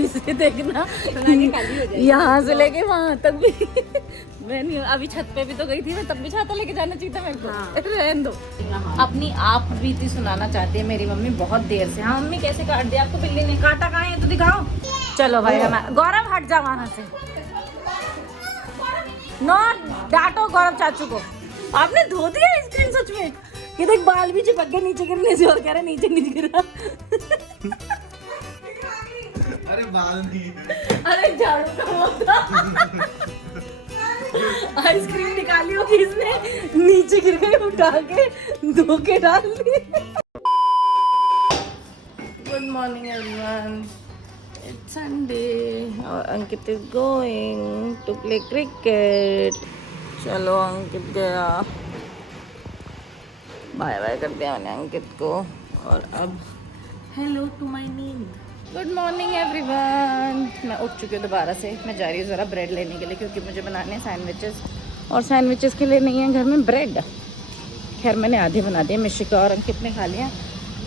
इसे देखना यहाँ से लेके वहाँ तक भी मैं नहीं, अभी छत पे भी तो गई थी मैं, तब भी छाता लेके जाना चाहिए था मेरे को। रहने दो। अपनी आप बीती सुनाना चाहती है मेरी मम्मी बहुत देर से। हाँ मम्मी, कैसे काट दिया आपको बिल्ली ने? काटा कहाँ है तो दिखाओ। चलो भाई हमारा गौरव हट जा वहाँ से। नो डांटो गौरव चाचू को। आपने धो दिया आइसक्रीम सच में? ये देख बाल भी चिपक गए नीचे गिरने से, और कह रहे नीचे नीचे गिरा। अरे बाल नहीं, अरे झाड़ू का वो था। आइसक्रीम निकाली होगी इसने, नीचे गिर गई, उठा के धो के डाल दी। Good morning everyone, it's Sunday और Ankit is going to play cricket. चलो अंकित गया, बाय बाय कर दिया मैंने अंकित को। और अब हेलो टू माय नींद। गुड मॉर्निंग एवरीवन, मैं उठ चुकी हूँ दोबारा से। मैं जा रही हूँ ज़रा ब्रेड लेने के लिए, क्योंकि मुझे बनाने हैं सैंडविचेस, और सैंडविचेस के लिए नहीं है घर में ब्रेड। खैर मैंने आधे बना दिए, मिश्रिका और अंकित ने खा लिया,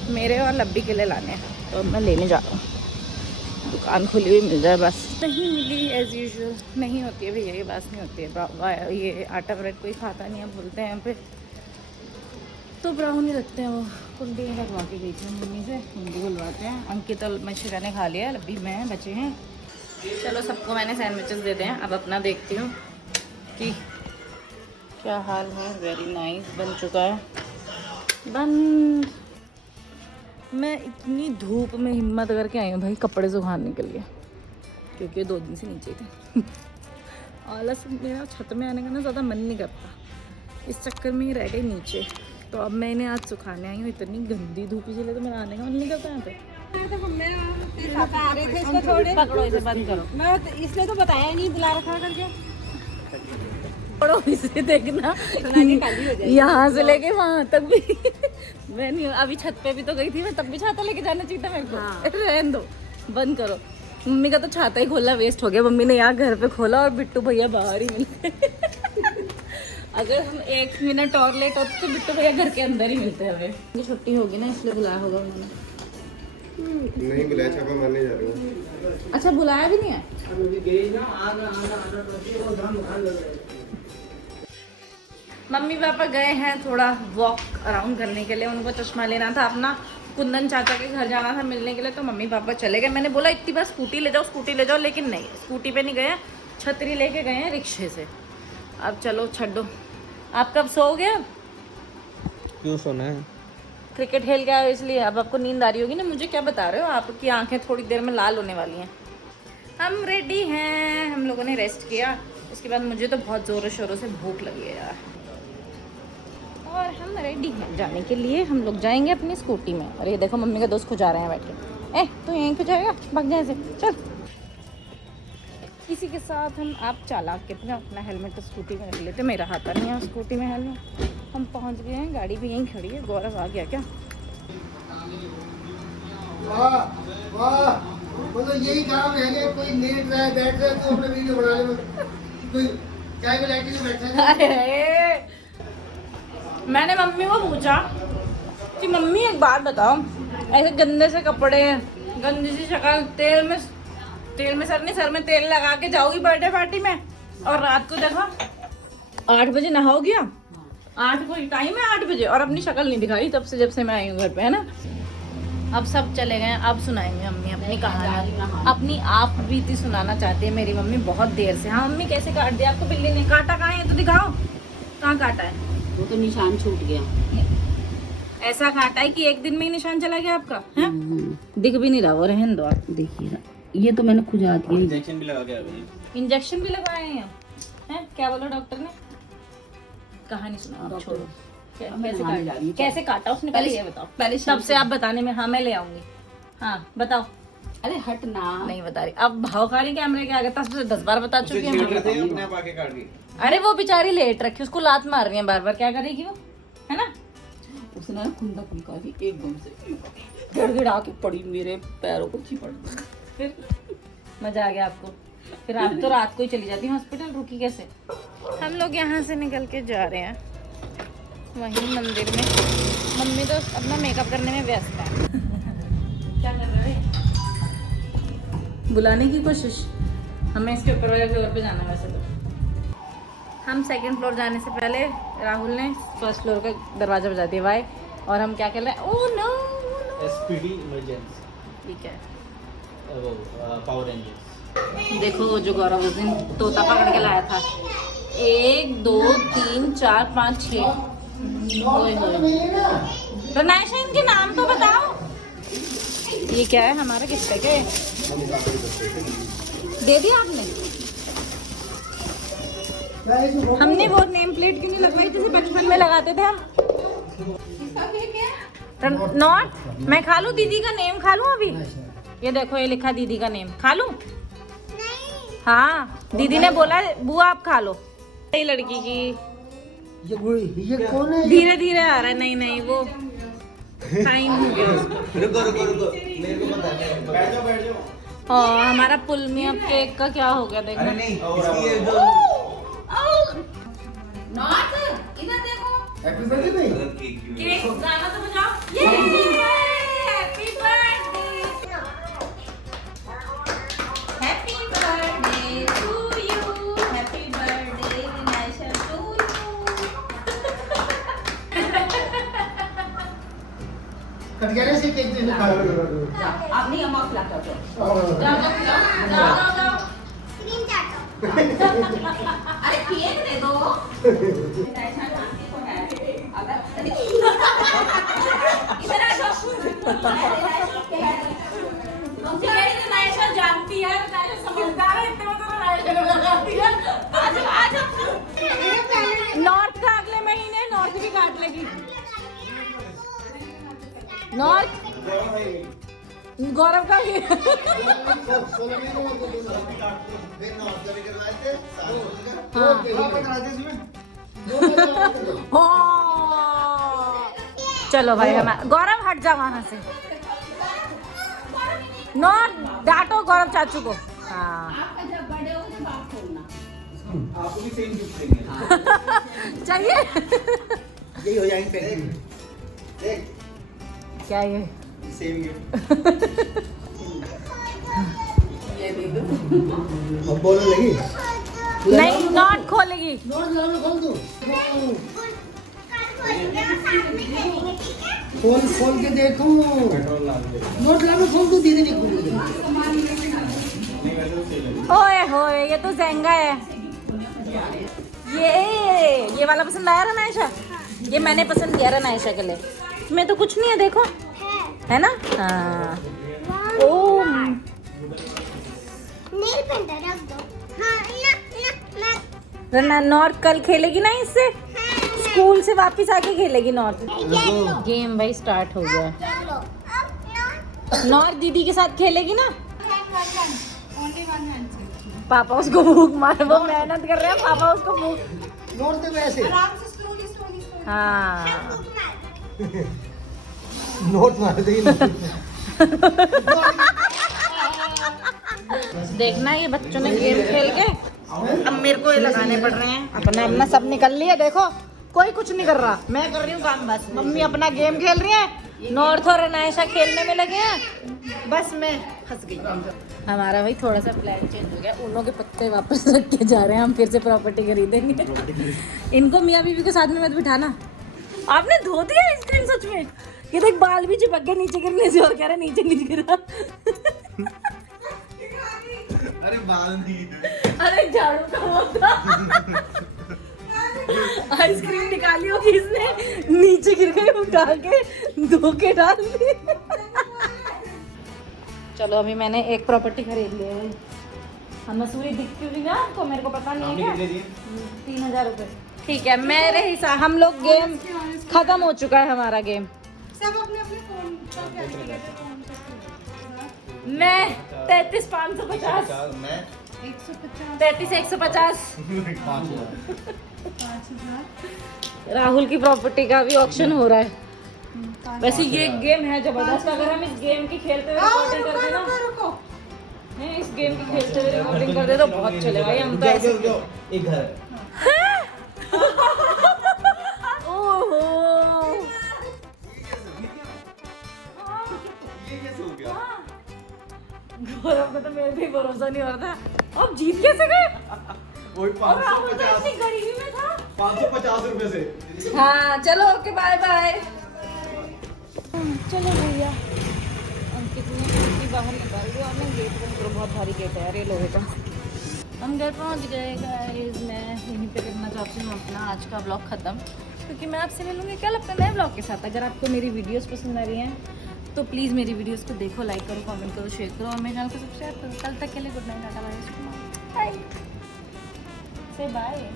मेरे और लब्बी के लिए लाने हैं, तो मैं लेने जा रहा हूँ। दुकान खुली हुई मिल जाए बस। नहीं मिली एज़ यूजुअल, नहीं होती है भैया, ये बात नहीं होती है। ये आटा ब्रेड कोई खाता नहीं है, बोलते हैं यहाँ पे, तो ब्राउन ही रखते हैं। वो कुंडी में लगवा के गई थी मम्मी से, कुंडी बुलवाते हैं। अंकित और मिश्रिका ने खा लिया, अभी मैं बचे हैं। चलो सबको मैंने सैंडविचेस दे दें, अब अपना देखती हूँ कि क्या हाल है। वेरी नाइस, बन चुका है। बंद। मैं इतनी धूप में हिम्मत करके आई हूँ भाई कपड़े सुखाने के लिए, क्योंकि 2 दिन से नीचे थे। आलस, मेरा छत में आने का ना ज़्यादा मन नहीं करता, इस चक्कर में ही रह गई नीचे। तो अब मैं इन्हें आज सुखाने आई हूँ, इतनी गंदी धूप, इसलिए तो मेरा आने का मन नहीं करता यहाँ पे। पकड़ो इसे, बंद करो। मैं इसने तो बताया नहीं, बुला रखा करके। पकड़ो इसे, देखना यहाँ से लेके वहाँ तक भी मैं नहीं, अभी छत पे भी तो गई थी मैं, तब भी छाता लेके जाना चाहिए था मेरे को। रहने दो, बंद करो। मम्मी का तो छाता ही खोलना वेस्ट हो गया। मम्मी ने यहाँ घर पे खोला और बिट्टू भैया बाहर ही मिलते। अगर हम 1 मिनट और लेट होते तो बिट्टू भैया घर के अंदर ही मिलते हमें। ये छुट्टी होगी ना, इसलिए बुलाया होगा उन्होंने। नहीं बुलाया, छापा मारने जा रही हूँ। अच्छा बुलाया भी नहीं है? मम्मी पापा गए हैं थोड़ा वॉक अराउंड करने के लिए, उनको चश्मा लेना था अपना, कुंदन चाचा के घर जाना था मिलने के लिए, तो मम्मी पापा चले गए। मैंने बोला इतनी बार स्कूटी ले जाओ, स्कूटी ले जाओ, लेकिन नहीं, स्कूटी पे नहीं गए, छतरी लेके गए हैं रिक्शे से। अब चलो छड्डो। आप कब सो गए? क्यों सोना है? क्रिकेट खेल के आए इसलिए। अब आपको नींद आ रही होगी ना, मुझे क्या बता रहे हो, आपकी आंखें थोड़ी देर में लाल होने वाली हैं। हम रेडी हैं, हम लोगों ने रेस्ट किया, उसके बाद मुझे तो बहुत ज़ोरों शोरों से भूख लगी है यार, और हम रेडी हैं जाने के लिए। हम लोग जाएंगे अपनी स्कूटी में। और ये देखो मम्मी का दोस्त खुजा रहे हैं बैठ के। तो यहीं पे जाएगा, भाग जाए से, चल। इसी के साथ हम आप चालाक कितना, अपना हेलमेट तो स्कूटी में रख लेते, मेरा हाथ नहीं है स्कूटी में हेलमेट। हम पहुंच गए हैं, गाड़ी भी यहीं खड़ी है। गौरव आ गया क्या? वाह वाह, मतलब यही काम है कि कोई लेट रहा है, बैठ रहा है तो अपने वीडियो बना ले, कोई चाय में लाइट नहीं बैठा है। अरे मैंने मम्मी को पूछा कि मम्मी एक बात बताओ, ऐसे गंदे से कपड़े, गंदी सी शक्ल, तेल में सर में तेल लगा के जाओगी बर्थडे पार्टी में, और रात को देखो 8 बजे नहाओगी? 8 को टाइम है 8 बजे, और अपनी शक्ल नहीं दिखाई तब से, जब से मैं आई हूँ घर पे, है ना। अब सब चले गए, अब सुनाएंगे मम्मी अपनी कहानी, अपनी आप बीती सुनाना चाहती है मेरी मम्मी बहुत देर से। हाँ मम्मी, कैसे काट दिया आपको बिल्ली ने? काटा कहाँ है तो दिखाओ, कहाँ काटा है? वो तो निशान छूट गया। ऐसा काटा है कि 1 दिन में ही निशान चला गया आपका, है? दिख भी नहीं रहा वो, रहने दो आप। देखिए ये तो मैंने खुजा दिया। इंजेक्शन भी लगा के आ गई। इंजेक्शन भी लगवाए हैं? क्या बोला डॉक्टर ने? कहानी सुनाओ, छोड़ो। कैसे काटा उसने, पहले ये बताओ। पहले तब से आप बताने में, हाँ मैं ले आऊंगी। हाँ बताओ। अरे हट ना, नहीं बता रही, अब भाव खा रही कैमरे के आगे, 10 बार बता चुकी हूँ। अपने आप आके काट गई। अरे वो बेचारी लेट रखी, उसको लात मार रही है बार बार, क्या करेगी वो, है ना। उसने खुंदा फुलका दी एकदम से, गिड़गिड़ा के पड़ी, मेरे पैरों को चिपट दी। फिर मजा आ गया आपको? फिर आप तो रात को ही चली जाती हॉस्पिटल, रुकी कैसे? हम लोग यहाँ से निकल के जा रहे हैं वहीं मंदिर में। मम्मी तो अपना मेकअप करने में व्यस्त है। क्या कर रहे हैं? बुलाने की कोशिश। हमें इसके ऊपर वाले फ्लोर पे जाना है वैसे तो। हम सेकंड फ्लोर जाने से पहले राहुल ने फर्स्ट फ्लोर का दरवाजा बजा दिया वाई, और हम क्या कर रहे हैं, ओह नो एसपीडी इमरजेंसी ठीक है। वो पावर इंजन। देखो वो जो गौरव उस दिन तोता पकड़ के लाया था, 1 2 3 4 5 6। रनायशा इनके नाम तो बताओ। ये क्या है हमारा, किस पे के दे दिया आपने? हमने वो नेम प्लेट क्यों नहीं लगवाई जैसे बचपन में लगाते थे हम? नॉट मैं खा लूं, दीदी का नेम खा लूं अभी? ये देखो ये लिखा दीदी का नेम, खा लूं? हाँ दीदी ने बोला बुआ आप खा लो। ये लड़की की ये कौन है? धीरे धीरे आ रहा है। नहीं नहीं वो टाइम हो गया। रुको रुको रुको, मेरे को पता है। बैठ जाओ बैठ जाओ। और हमारा पुलमी अब केक का क्या हो गया देखो। अरे नहीं, इसकी ये जो इधर देखो हैप्पी बर्थडे भाई। केक गाना तो बजाओ। Happy birthday happy birthday to you, happy birthday Ranaysha टू कटियारे से केक दे खा लो। आप नहीं हम खिला कर दो। जाओ जाओ। अरे केक दे दो। इधर आ जाओ। रनायशा जानती है, रनायशा समझदार है, इतने में तो रनायशा को लगाती है। आ जाओ। नॉर्थ का अगले महीने नॉर्थ भी काट लेगी। नॉर्थ गौरव का भी। चलो भाई हम गौरव हट जा वहां से। नॉर्थ डांटो गौरव चाचू को। हाँ जब बड़े हो जब आप खोलना। आपको भी सेम गिफ्ट देंगे। चाहिए यही हो जाएंगे पैकिंग। देख क्या ये सेम गिफ्ट। ये भी दो। अब बोलने लगी। नहीं नॉट खोलेगी। नोट ला लो, खोल दो। खोल के देखो। पेट्रोल ला दे। नोट ला लो, खोल दो। दीदी नहीं खोलेगी। नहीं वैसे तो सही लगे। ओए होए ये तो ज़ेंगा है। ये वाला पसंद आया रनायशा? ये मैंने पसंद किया रनायशा के लिए। इसमें तो कुछ नहीं है देखो, है ना? हाँ ओ नेल पेंटर रख दो। हाँ ना रना नॉर्थ कल खेलेगी ना इससे, स्कूल से वापस आके खेलेगी नॉर्थ। गेम भाई स्टार्ट हो गया। चलो अब नॉर्थ दीदी के साथ खेलेगी ना। पापा उसको भूख मार, वो मेहनत कर रहे हैं, पापा उसको भूख। नोट दे वैसे। हाँ नोट मार दे। देखना ये बच्चों ने गेम खेल के अब मेरे को ये लगाने पड़ रहे हैं। अपना सब निकल लिया देखो, कोई कुछ नहीं कर रहा, मैं कर रही हूँ काम बस। मम्मी अपना गेम खेल रही है, नॉर्थ और रनायशा खेलने में लगे हैं, बस मैं फंस गई। हमारा भाई थोड़ा सा प्लान चेंज हो गया, उनों के पत्ते वापस रख के जा रहे हैं, हम फिर से प्रॉपर्टी खरीदेंगे। इनको मियाँ बीवी को साथ में मत बिठाना। आपने धो दिया आइसक्रीम सच में? ये देख बाल भी चिपक गए नीचे गिरने से, और कह रहे नीचे नहीं गिरा। अरे बाल नहीं। अरे झाड़ू का वो था। आइसक्रीम निकाली होगी इसने, नीचे गिर गई, उठा के धो के डाल दी। चलो अभी मैंने एक प्रॉपर्टी खरीद ली है। हम मसूरी दिखती हुई ना आपको, मेरे को पता नहीं है क्या। 3000 रुपये ठीक है मेरे हिसाब। हम लोग गेम खत्म हो चुका है हमारा गेम। सब अपने अपने फोन मैं 33,550, मैं 33,150। राहुल की प्रॉपर्टी का भी ऑक्शन हो रहा है। वैसे ये गेम है जबरदस्त, अगर हम इस गेम की खेलते हुए रिकॉर्डिंग करते ना, नहीं इस गेम की खेलते हुए रिकॉर्डिंग करते तो बहुत चलेगा। ये हम तो ऐसे एक घर। ओहो ये कैसे हो गया? गौरव आपको तो मेरे पे भरोसा नहीं हो रहा था। अब जीत कैसे गए? वही और राहुल तो इतनी गरीबी में था। 550 रुपए से। हाँ चलो ओके बाय बाय। चलो भैया अंकित ने खिड़की बाहर निकाल दी और मैं गेट बंद करूँ, बहुत भारी गेट है यार ये लोहे का। हम घर पहुंच गए गाइस। मैं यहीं पे करना चाहती हूँ अपना आज का ब्लॉग ख़त्म, क्योंकि मैं आपसे मिलूंगी कल अपने नए ब्लॉग के साथ। अगर आपको मेरी वीडियोस पसंद आ रही हैं तो प्लीज़ मेरी वीडियोस को देखो, लाइक करो, कमेंट करो, शेयर करो और मेरे चैनल को सब्सक्राइब करो। कल तक के लिए good night, tata bye bye, say bye.